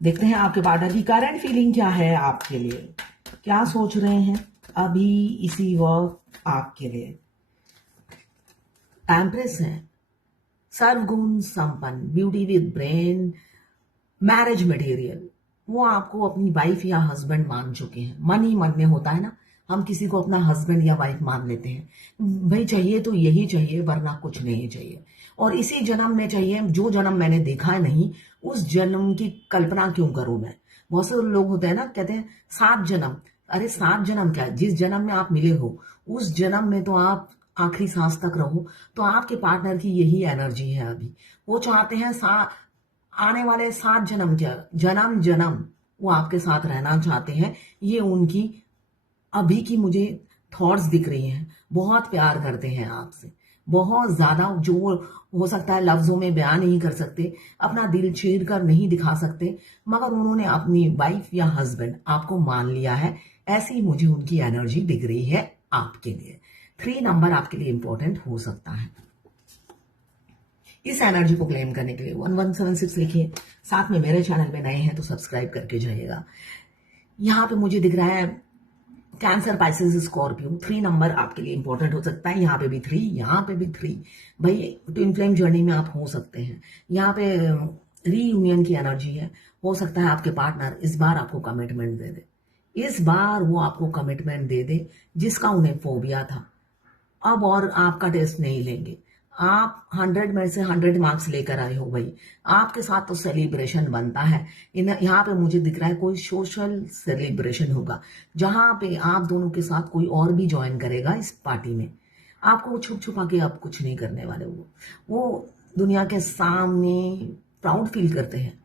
देखते हैं आपके पार्टनर की करंट फीलिंग क्या है आपके लिए, क्या सोच रहे हैं अभी इसी वक्त आपके लिए। एम्प्रेस है, सर्वगुण संपन्न, beauty with brain, marriage material. वो आपको अपनी वाइफ या हस्बैंड मान चुके हैं। मन ही मन में होता है ना, हम किसी को अपना हस्बैंड या वाइफ मान लेते हैं। भाई चाहिए तो यही चाहिए, वरना कुछ नहीं चाहिए। और इसी जन्म में चाहिए, जो जन्म मैंने देखा है नहीं, उस जन्म की कल्पना क्यों करूं मैं। बहुत से लोग होते हैं ना, कहते हैं 7 जन्म। अरे 7 जन्म क्या, जिस जन्म में आप मिले हो उस जन्म में तो आप आखिरी सांस तक रहो। तो आपके पार्टनर की यही एनर्जी है अभी। वो चाहते हैं आने वाले 7 जन्म, क्या जन्म जन्म वो आपके साथ रहना चाहते हैं। ये उनकी अभी की मुझे थॉट्स दिख रही हैं। बहुत प्यार करते हैं आपसे, बहुत ज्यादा, जो हो सकता है लफ्जों में बयान नहीं कर सकते, अपना दिल चीर कर नहीं दिखा सकते, मगर उन्होंने अपनी वाइफ या हस्बैंड आपको मान लिया है। ऐसी मुझे उनकी एनर्जी दिख रही है आपके लिए। 3 नंबर आपके लिए इंपॉर्टेंट हो सकता है। इस एनर्जी को क्लेम करने के लिए 1176 लिखिए। साथ में मेरे चैनल पे नए हैं तो सब्सक्राइब करके जाइएगा। यहाँ पे मुझे दिख रहा है कैंसर, पाइसेस, स्कॉर्पियो। 3 नंबर आपके लिए इंपॉर्टेंट हो सकता है। यहाँ पे भी 3, यहाँ पे भी 3। भाई ट्विन फ्लेम जर्नी में आप हो सकते हैं। यहाँ पे रीयूनियन की एनर्जी है। हो सकता है आपके पार्टनर इस बार आपको कमिटमेंट दे दे। इस बार वो आपको कमिटमेंट दे दे जिसका उन्हें फोबिया था। अब और आपका टेस्ट नहीं लेंगे। आप 100 में से 100 मार्क्स लेकर आए हो भाई। आपके साथ तो सेलिब्रेशन बनता है। यहाँ पे मुझे दिख रहा है कोई सोशल सेलिब्रेशन होगा, जहां पे आप दोनों के साथ कोई और भी ज्वाइन करेगा इस पार्टी में। आपको छुप छुपा के अब कुछ नहीं करने वाले। वो दुनिया के सामने प्राउड फील करते हैं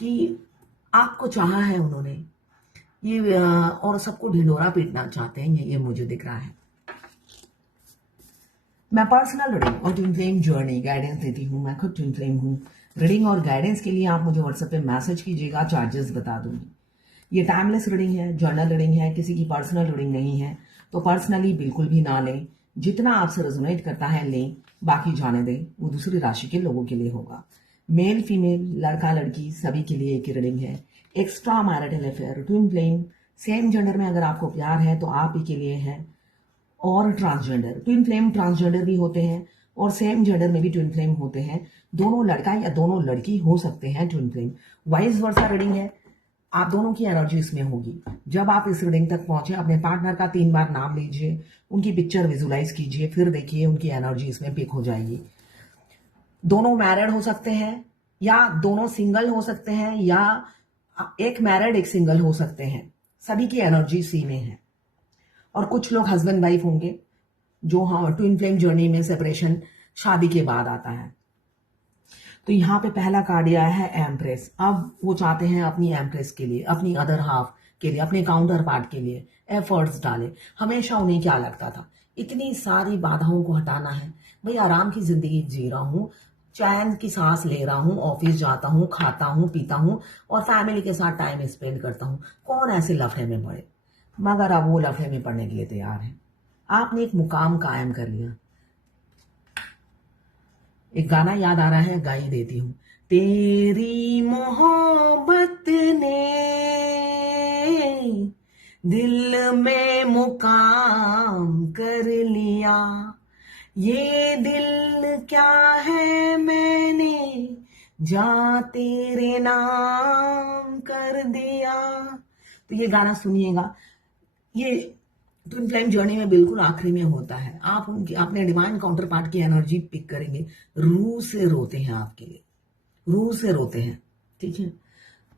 कि आपको चाहा है उन्होंने। ये और सबको ढिंढोरा पीटना चाहते हैं, ये मुझे दिख रहा है। मैं पर्सनल रीडिंग और ट्विन फ्लेम जर्नी गाइडेंस देती हूँ। मैं खुद ट्विन फ्लेम हूँ। रीडिंग और गाइडेंस के लिए आप मुझे व्हाट्सएप पे मैसेज कीजिएगा, चार्जेस बता दूंगी। ये टाइमलेस रीडिंग है, जर्नल रीडिंग है, किसी की पर्सनल रीडिंग नहीं है। तो पर्सनली बिल्कुल भी ना लें। जितना आपसे रेजोनेट करता है लें, बाकी जाने दें। वो दूसरी राशि के लोगों के लिए होगा। मेल फीमेल, लड़का लड़की सभी के लिए एक रीडिंग है। Extra marital affair, twin flame, same gender में अगर आपको प्यार है तो आप ही के लिए है। और ट्रांसजेंडर, ट्विन फ्लेम ट्रांसजेंडर भी होते हैं और सेम जेंडर में भी ट्विन फ्लेम होते हैं। दोनों लड़का या दोनों लड़की हो सकते हैं twin flame. Vice versa reading है। आप दोनों की एनर्जी इसमें होगी। जब आप इस रीडिंग तक पहुंचे, अपने पार्टनर का 3 बार नाम लीजिए, उनकी पिक्चर विजुलाइज कीजिए, फिर देखिए उनकी एनर्जी इसमें पिक हो जाएगी। दोनों मैरिड हो सकते हैं या दोनों सिंगल हो सकते हैं, या एक मैरिड एक सिंगल हो सकते हैं। सभी की एनर्जी सी में है। और कुछ लोग हस्बैंड वाइफ होंगे, जो हाँ ट्विन फ्लेम जर्नी में सेपरेशन शादी के बाद आता है। तो यहाँ पे पहला कार्ड आया है एम्प्रेस। अब वो चाहते हैं अपनी एम्प्रेस के लिए, अपनी अदर हाफ के लिए, अपने काउंटर पार्ट के लिए एफर्ट्स डाले। हमेशा उन्हें क्या लगता था, इतनी सारी बाधाओं को हटाना है भाई, आराम की जिंदगी जी रहा हूँ, चैन की सांस ले रहा हूँ, ऑफिस जाता हूँ, खाता हूँ, पीता हूँ और फैमिली के साथ टाइम स्पेंड करता हूँ। कौन ऐसे लफड़े में पड़े, मगर अब वो लफड़े में पड़ने के लिए तैयार है। आपने एक मुकाम कायम कर लिया। एक गाना याद आ रहा है, गा ही देती हूं। तेरी मोहब्बत ने दिल में मुकाम कर लिया, ये दिल क्या है मैंने जा तेरे नाम कर दिया। तो ये गाना सुनिएगा। ये ट्विन फ्लेम जर्नी में बिल्कुल आखिरी में होता है। आप उनकी अपने डिवाइन काउंटर पार्ट की एनर्जी पिक करेंगे। रूह से रोते हैं आपके लिए, रूह से रोते हैं, ठीक है।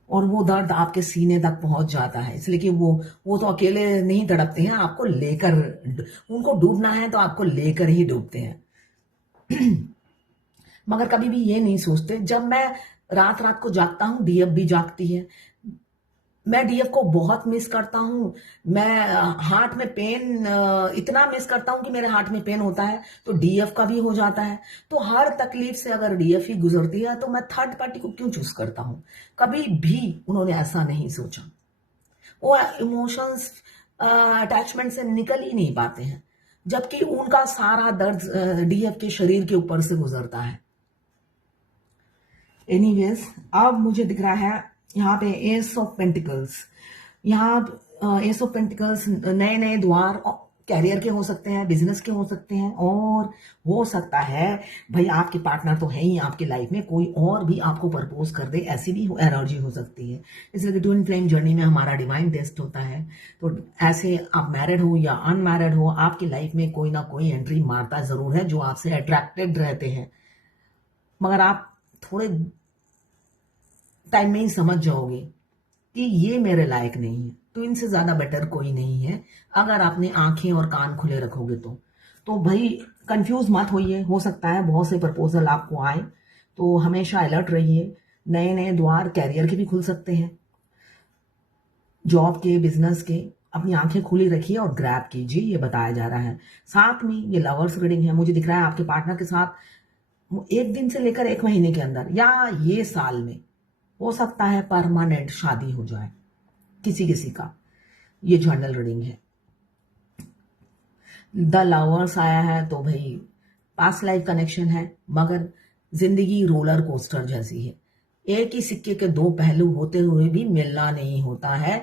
और वो दर्द आपके सीने तक पहुंच जाता है, इसलिए कि वो तो अकेले नहीं तड़पते हैं, आपको लेकर, उनको डूबना है तो आपको लेकर ही डूबते हैं। मगर कभी भी ये नहीं सोचते। जब मैं रात रात को जागता हूँ, डीएफ भी जागती है। मैं डीएफ को बहुत मिस करता हूँ। मैं हार्ट में पेन इतना मिस करता हूँ कि मेरे हार्ट में पेन होता है तो डीएफ का भी हो जाता है। तो हर तकलीफ से अगर डीएफ ही गुजरती है तो मैं थर्ड पार्टी को क्यों चूज करता हूँ। कभी भी उन्होंने ऐसा नहीं सोचा। वो इमोशंस अटैचमेंट से निकल ही नहीं पाते हैं, जबकि उनका सारा दर्द डीएफ के शरीर के ऊपर से गुजरता है। एनीवेज, अब मुझे दिख रहा है यहाँ पे एस ऑफ पेंटिकल्स, यहाँ एस ऑफ पेंटिकल्स नए नए द्वार कैरियर के हो सकते हैं, बिजनेस के हो सकते हैं, और हो सकता है भाई आपके पार्टनर तो है ही आपके लाइफ में, कोई और भी आपको प्रपोज कर दे, ऐसी भी एनर्जी हो सकती है। इसलिए कि ट्विन फ्लेम जर्नी में हमारा डिवाइन टेस्ट होता है। तो ऐसे आप मैरिड हो या अनमैरिड हो, आपकी लाइफ में कोई ना कोई एंट्री मारता जरूर है जो आपसे अट्रैक्टेड रहते हैं, मगर आप थोड़े टाइम में ही समझ जाओगे कि ये मेरे लायक नहीं है, तो इनसे ज्यादा बेटर कोई नहीं है। अगर आपने आंखें और कान खुले रखोगे तो भाई कंफ्यूज मत होइए। हो सकता है बहुत से प्रपोजल आपको आए, तो हमेशा अलर्ट रहिए। नए नए द्वार कैरियर के भी खुल सकते हैं, जॉब के, बिजनेस के। अपनी आंखें खुली रखिए और ग्रैब कीजिए, ये बताया जा रहा है। साथ में ये लवर्स रीडिंग है, मुझे दिख रहा है आपके पार्टनर के साथ 1 दिन से लेकर 1 महीने के अंदर या ये साल में हो सकता है परमानेंट शादी हो जाए किसी किसी का। ये जर्नल रीडिंग है। द लवर्स आया है तो भाई पास्ट लाइफ कनेक्शन है, मगर जिंदगी रोलर कोस्टर जैसी है। एक ही सिक्के के 2 पहलू होते हुए भी मिलना नहीं होता है।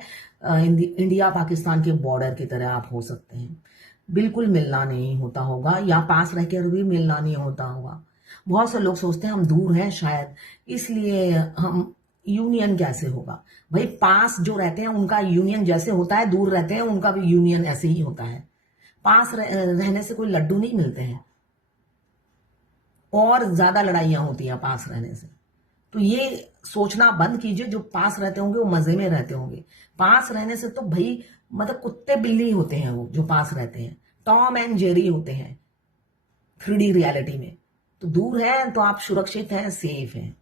इंडिया पाकिस्तान के बॉर्डर की तरह आप हो सकते हैं, बिल्कुल मिलना नहीं होता होगा, या पास रहकर भी मिलना नहीं होता होगा। बहुत से लोग सोचते हैं हम दूर हैं शायद, इसलिए हम यूनियन कैसे होगा। भाई पास जो रहते हैं उनका यूनियन जैसे होता है, दूर रहते हैं उनका भी यूनियन ऐसे ही होता है। पास रहने से कोई लड्डू नहीं मिलते हैं, और ज्यादा लड़ाइयां होती हैं पास रहने से। तो ये सोचना बंद कीजिए, जो पास रहते होंगे वो मजे में रहते होंगे। पास रहने से तो भाई मतलब कुत्ते बिल्ली होते हैं वो जो पास रहते हैं, टॉम एंड जेरी होते हैं 3D रियलिटी में। तो दूर है तो आप सुरक्षित हैं, सेफ हैं।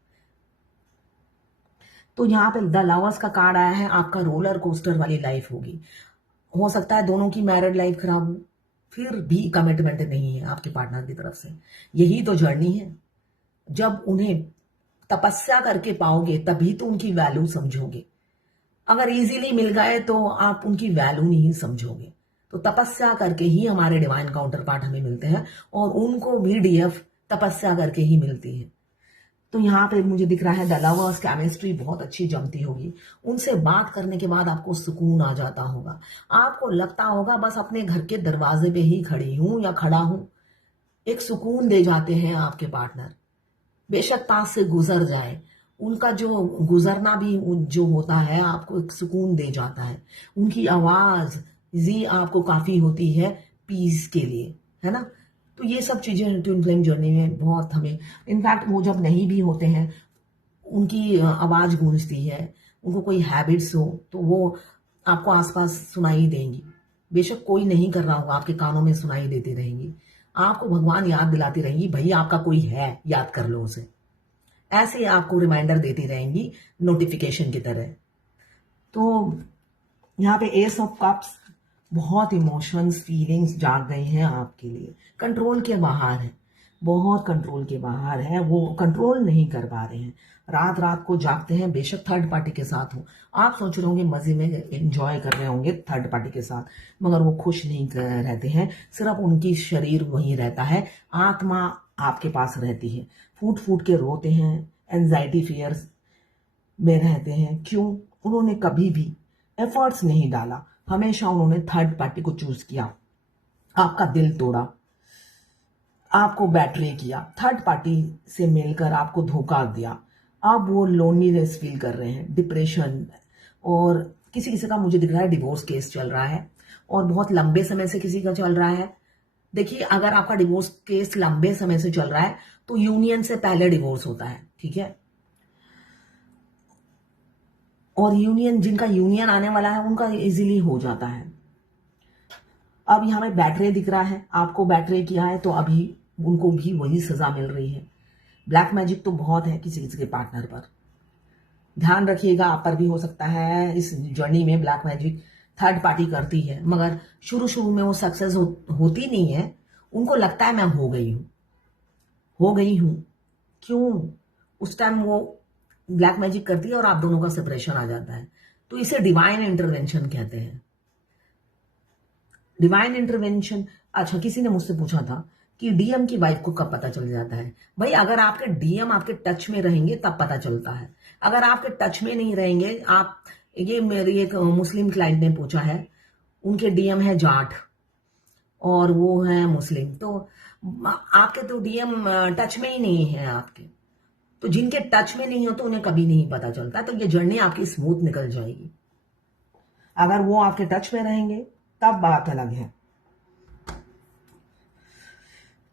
तो यहाँ पे द लवर्स का कार्ड आया है, आपका रोलर कोस्टर वाली लाइफ होगी। हो सकता है दोनों की मैरिड लाइफ खराब हो, फिर भी कमिटमेंट नहीं है आपके पार्टनर की तरफ से। यही तो जर्नी है। जब उन्हें तपस्या करके पाओगे तभी तो उनकी वैल्यू समझोगे। अगर इजीली मिल गए तो आप उनकी वैल्यू नहीं समझोगे। तो तपस्या करके ही हमारे डिवाइन काउंटर पार्ट हमें मिलते हैं, और उनको भी डीएफ तपस्या करके ही मिलती है। तो यहाँ पे मुझे दिख रहा है द लवर्स केमिस्ट्री बहुत अच्छी जमती होगी। उनसे बात करने के बाद आपको सुकून आ जाता होगा। आपको लगता होगा बस अपने घर के दरवाजे पे ही खड़ी हूं या खड़ा हूं। एक सुकून दे जाते हैं आपके पार्टनर, बेशक पास से गुजर जाए। उनका जो गुजरना भी जो होता है आपको एक सुकून दे जाता है। उनकी आवाज जी आपको काफी होती है पीस के लिए, है ना। तो ये सब चीजें ट्विन फ्लेम जर्नी में बहुत हमें, इनफैक्ट वो जब नहीं भी होते हैं उनकी आवाज गूंजती है। उनको कोई हैबिट्स हो तो वो आपको आसपास सुनाई देंगी, बेशक कोई नहीं कर रहा होगा, आपके कानों में सुनाई देती रहेंगी। आपको भगवान याद दिलाती रहेंगी, भाई आपका कोई है, याद कर लो उसे। ऐसे ही आपको रिमाइंडर देती रहेंगी नोटिफिकेशन की तरह। तो यहाँ पे एस ऑफ कप्स, बहुत इमोशंस फीलिंग्स जाग गई हैं आपके लिए, कंट्रोल के बाहर है, बहुत कंट्रोल के बाहर है, वो कंट्रोल नहीं कर पा रहे हैं। रात रात को जागते हैं, बेशक थर्ड पार्टी के साथ हो। आप सोच रहे होंगे मजे में एंजॉय कर रहे होंगे थर्ड पार्टी के साथ, मगर वो खुश नहीं रहते हैं। सिर्फ उनकी शरीर वहीं रहता है, आत्मा आपके पास रहती है। फूट फूट के रोते हैं, एंजाइटी फियर्स में रहते हैं। क्यों? उन्होंने कभी भी एफर्ट्स नहीं डाला, हमेशा उन्होंने थर्ड पार्टी को चूज किया, आपका दिल तोड़ा, आपको बैटरे किया, थर्ड पार्टी से मिलकर आपको धोखा दिया। अब वो लोनलीनेस फील कर रहे हैं, डिप्रेशन, और किसी किसी का मुझे दिख रहा है डिवोर्स केस चल रहा है, और बहुत लंबे समय से किसी का चल रहा है। देखिए अगर आपका डिवोर्स केस लंबे समय से चल रहा है तो यूनियन से पहले डिवोर्स होता है, ठीक है। और यूनियन, जिनका यूनियन आने वाला है उनका इजीली हो जाता है। अब यहाँ में बैटरे दिख रहा है, आपको बैटरे किया है तो अभी उनको भी वही सजा मिल रही है। ब्लैक मैजिक तो बहुत है किसी किसी के पार्टनर पर, ध्यान रखिएगा आप पर भी हो सकता है। इस जर्नी में ब्लैक मैजिक थर्ड पार्टी करती है, मगर शुरू शुरू में वो सक्सेस होती नहीं है। उनको लगता है मैं हो गई हूं। क्यों? उस टाइम वो ब्लैक मैजिक करती है और आप दोनों का सेपरेशन आ जाता है। तो इसे डिवाइन इंटरवेंशन कहते हैं। Divine intervention. अच्छा, किसी ने मुझसे पूछा था कि डीएम की वाइफ को कब पता चल जाता है? भाई अगर आपके डीएम आपके टच में रहेंगे तब पता चलता है। अगर आपके टच में नहीं रहेंगे, आप, ये मेरी एक मुस्लिम क्लाइंट ने पूछा है, उनके डीएम है जाट और वो है मुस्लिम, तो आपके तो डीएम टच में ही नहीं है आपके। तो जिनके टच में नहीं हो तो उन्हें कभी नहीं पता चलता। तो ये जर्नी आपकी स्मूथ निकल जाएगी। अगर वो आपके टच में रहेंगे तब बात अलग है।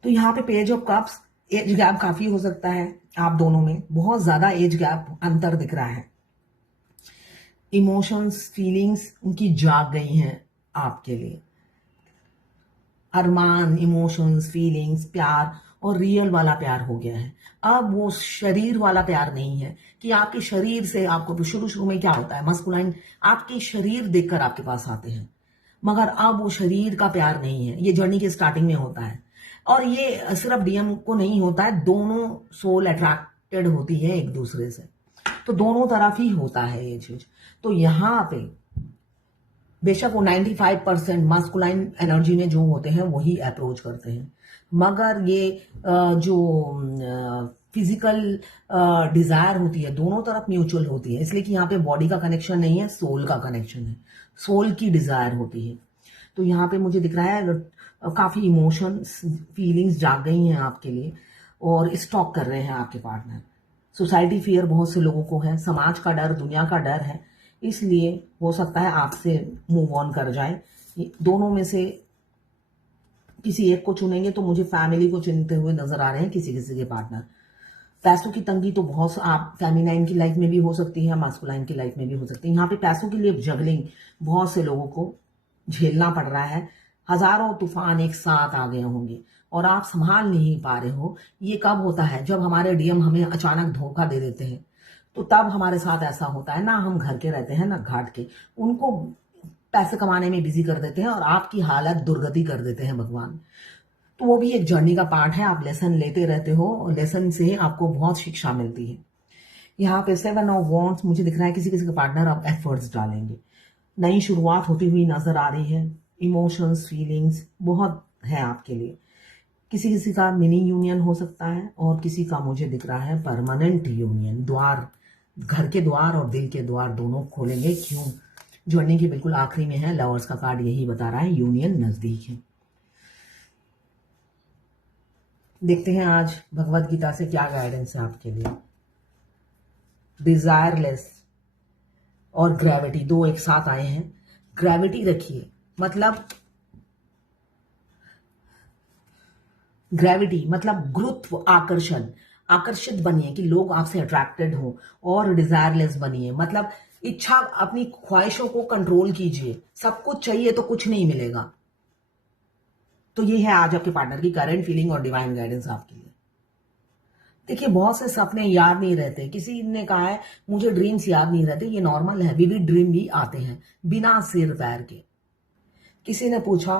तो यहाँ पे page of cups, age gap काफी हो सकता है आप दोनों में, बहुत ज्यादा एज गैप अंतर दिख रहा है। इमोशंस, फीलिंग्स उनकी जाग गई हैं आपके लिए। अरमान, इमोशंस, फीलिंग्स, प्यार और रियल वाला प्यार हो गया है। अब वो शरीर वाला प्यार नहीं है कि आपके शरीर से आपको, शुरू शुरू में क्या होता है, मस्कुलाइन आपके शरीर देखकर आपके पास आते हैं, मगर अब वो शरीर का प्यार नहीं है। ये जर्नी के स्टार्टिंग में होता है और ये सिर्फ डीएम को नहीं होता है, दोनों सोल अट्रैक्टेड होती है एक दूसरे से, तो दोनों तरफ ही होता है ये चीज। तो यहाँ पे बेशक वो 95% मास्कुलाइन एनर्जी में जो होते हैं वही अप्रोच करते हैं, मगर ये जो फिजिकल डिजायर होती है दोनों तरफ म्यूचुअल होती है, इसलिए कि यहाँ पे बॉडी का कनेक्शन नहीं है, सोल का कनेक्शन है, सोल की डिजायर होती है। तो यहाँ पे मुझे दिख रहा है काफी इमोशंस, फीलिंग्स जाग गई हैं आपके लिए और स्टॉक कर रहे हैं आपके पार्टनर। सोसाइटी फियर बहुत से लोगों को है, समाज का डर, दुनिया का डर है, इसलिए हो सकता है आपसे मूव ऑन कर जाए। दोनों में से किसी एक को चुनेंगे तो मुझे फैमिली को चुनते हुए नजर आ रहे हैं किसी किसी के पार्टनर। पैसों की तंगी तो बहुत, आप फेमिनाइन की लाइफ में भी हो सकती है, मास्कुलाइन की लाइफ में भी हो सकती है। यहाँ पे पैसों के लिए जगलिंग बहुत से लोगों को झेलना पड़ रहा है। हजारों तूफान एक साथ आ गए होंगे और आप संभाल नहीं पा रहे हो। ये कब होता है? जब हमारे डीएम हमें अचानक धोखा दे देते हैं, तो तब हमारे साथ ऐसा होता है ना, हम घर के रहते हैं ना घाट के, उनको पैसे कमाने में बिजी कर देते हैं और आपकी हालत दुर्गति कर देते हैं भगवान। तो वो भी एक जर्नी का पार्ट है, आप लेसन लेते रहते हो और लेसन से आपको बहुत शिक्षा मिलती है। यहाँ पे 7 ऑफ वॉन्ड्स मुझे दिख रहा है किसी किसी का पार्टनर आप एफर्ट्स डालेंगे, नई शुरुआत होती हुई नजर आ रही है। इमोशंस, फीलिंग्स बहुत है आपके लिए। किसी किसी का मिनी यूनियन हो सकता है और किसी का मुझे दिख रहा है परमानेंट यूनियन। द्वार, घर के द्वार और दिल के द्वार दोनों खोलेंगे। क्यों? जर्नी के बिल्कुल आखिरी में है, लवर्स का कार्ड यही बता रहा है, यूनियन नजदीक है। देखते हैं आज भगवत गीता से क्या गाइडेंस है आपके लिए। डिजायरलेस और ग्रेविटी दो एक साथ आए हैं। ग्रेविटी रखिए, मतलब ग्रेविटी मतलब गुरुत्व, आकर्षण, आकर्षित बनिए कि लोग आपसे अट्रैक्टेड हो। और डिजायरलेस बनिए मतलब इच्छा, अपनी ख्वाहिशों को कंट्रोल कीजिए। सब कुछ चाहिए तो कुछ नहीं मिलेगा। तो ये है आज आपके पार्टनर की करंट फीलिंग और डिवाइन गाइडेंस आपके लिए। देखिए बहुत से सपने याद नहीं रहते। किसी ने कहा है मुझे ड्रीम्स याद नहीं रहते, ये नॉर्मल है, विविड ड्रीम भी आते हैं बिना सिर पैर के। किसी ने पूछा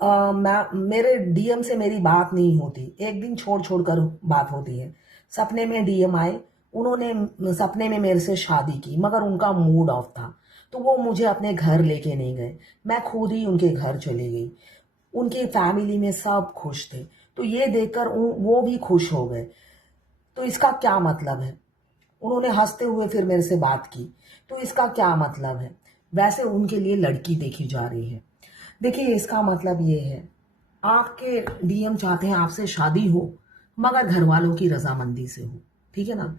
मेरे डीएम से मेरी बात नहीं होती, एक दिन छोड़ छोड़ कर बात होती है। सपने में डीएम आए, उन्होंने सपने में मेरे से शादी की, मगर उनका मूड ऑफ था तो वो मुझे अपने घर लेके नहीं गए, मैं खुद ही उनके घर चली गई। उनकी फैमिली में सब खुश थे, तो ये देखकर वो भी खुश हो गए। तो इसका क्या मतलब है? उन्होंने हंसते हुए फिर मेरे से बात की, तो इसका क्या मतलब है? वैसे उनके लिए लड़की देखी जा रही है। देखिए इसका मतलब ये है, आपके डीएम चाहते हैं आपसे शादी हो, मगर घर वालों की रजामंदी से हो, ठीक है ना।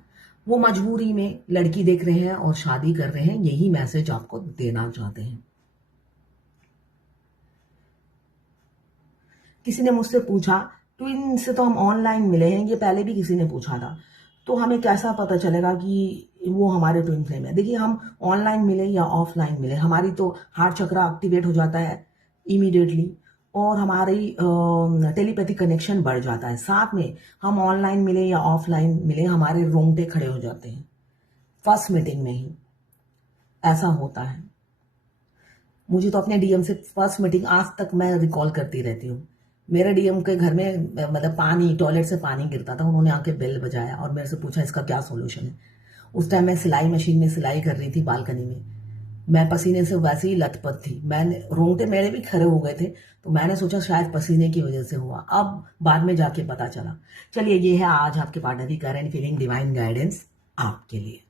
वो मजबूरी में लड़की देख रहे हैं और शादी कर रहे हैं, यही मैसेज आपको देना चाहते हैं। किसी ने मुझसे पूछा ट्विन से तो हम ऑनलाइन मिले हैं, ये पहले भी किसी ने पूछा था, तो हमें कैसा पता चलेगा कि वो हमारे ट्विन फ्लेम है? देखिए हम ऑनलाइन मिले या ऑफलाइन मिले, हमारी तो हार्ट चक्रा एक्टिवेट हो जाता है इमीडिएटली और हमारी टेलीपैथिक कनेक्शन बढ़ जाता है। साथ में हम ऑनलाइन मिले या ऑफलाइन मिले, हमारे रोंगटे खड़े हो जाते हैं फर्स्ट मीटिंग में ही, ऐसा होता है। मुझे तो अपने डीएम से फर्स्ट मीटिंग आज तक मैं रिकॉल करती रहती हूँ। मेरे डीएम के घर में मतलब पानी, टॉयलेट से पानी गिरता था, उन्होंने आके बेल बजाया और मेरे से पूछा इसका क्या सोल्यूशन है। उस टाइम मैं सिलाई मशीन में सिलाई कर रही थी बालकनी में, मैं पसीने से वैसे ही लथपथ थी, मैंने रोंगटे मेरे भी खड़े हो गए थे, तो मैंने सोचा शायद पसीने की वजह से हुआ, अब बाद में जाके पता चला। चलिए, ये है आज आपके पार्टनर की करेंट फीलिंग डिवाइन गाइडेंस आपके लिए।